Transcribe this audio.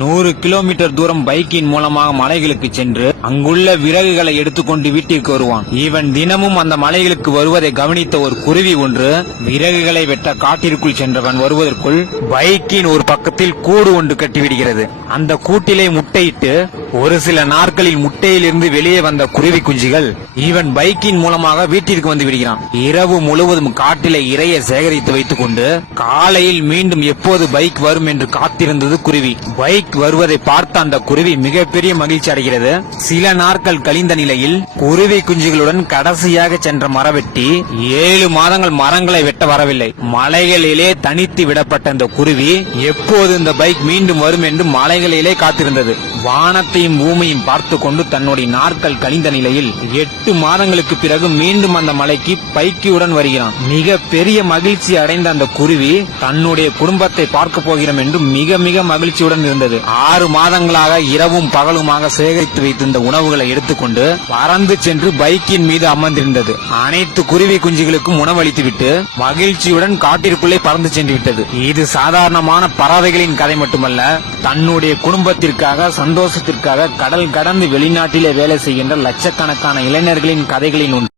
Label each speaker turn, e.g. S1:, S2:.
S1: நூறு கிலோமீட்டர் தூரம் பைக்கின் மூலமாக மலைகளுக்கு சென்று அங்குள்ள விறகுகளை எடுத்துக்கொண்டு வீட்டிற்கு வருவான். இவன் தினமும் அந்த மலைகளுக்கு வருவதை கவனித்த ஒரு குருவி ஒன்று விறகுகளை வெட்ட காட்டிற்குள் சென்றவன் வருவதற்குள் பைக்கின் ஒரு பக்கத்தில் கூடு ஒன்று கட்டிவிடுகிறது. அந்த கூட்டிலே முட்டையிட்டு ஒரு சில நாட்களில் முட்டையிலிருந்து வெளியே வந்த குருவி குஞ்சுகள் இவன் பைக்கின் மூலமாக வீட்டிற்கு வந்து விடுகிறான். இரவு முழுவதும் காட்டிலே இறைய சேகரித்து வைத்துக் கொண்டு காலையில் மீண்டும் எப்போது பைக் வரும் என்று காத்திருந்தது குருவி. பைக் வருவதை பார்த்த அந்த குருவி மிகப்பெரிய மகிழ்ச்சி அடைகிறது. சில நாட்கள் கழிந்த நிலையில் குருவி குஞ்சுகளுடன் கடைசியாக சென்ற மரவெட்டி ஏழு மாதங்கள் மரங்களை வெட்ட வரவில்லை. மலைகளிலே தனித்து விடப்பட்ட இந்த குருவி எப்போது இந்த பைக் மீண்டும் வரும் என்று மலைகளிலே காத்திருந்தது. வானத்தை வானத்தையும் பூமியும் பார்த்து கொண்டு தன்னுடைய நாட்கள் கழிந்த நிலையில் எட்டு மாதங்களுக்கு பிறகு மீண்டும் அந்த மலைக்கு பைக்கியுடன் வருகிறான். மிக பெரிய மகிழ்ச்சி அடைந்த அந்த குருவி தன்னுடைய குடும்பத்தை பார்க்க போகிறோம் என்று மிக மிக மகிழ்ச்சியுடன் இருந்தது. ஆறு மாதங்களாக இரவும் பகலுமாக சேகரித்து வைத்திருந்த உணவுகளை எடுத்துக்கொண்டு பறந்து சென்று பைக்கின் மீது அமர்ந்திருந்தது. அனைத்து குருவி குஞ்சுகளுக்கும் உணவளித்துவிட்டு மகிழ்ச்சியுடன் காட்டிற்குள்ளே பறந்து சென்று விட்டது. இது சாதாரணமான பறவைகளின் கதை மட்டுமல்ல தன்னுடைய குடும்பத்திற்காக சந்தோஷத்திற்காக கடல் கடந்து வெளிநாட்டிலே வேலை செய்கின்ற லட்சக்கணக்கான இளைஞர்களின் கதைகளின் ஒன்று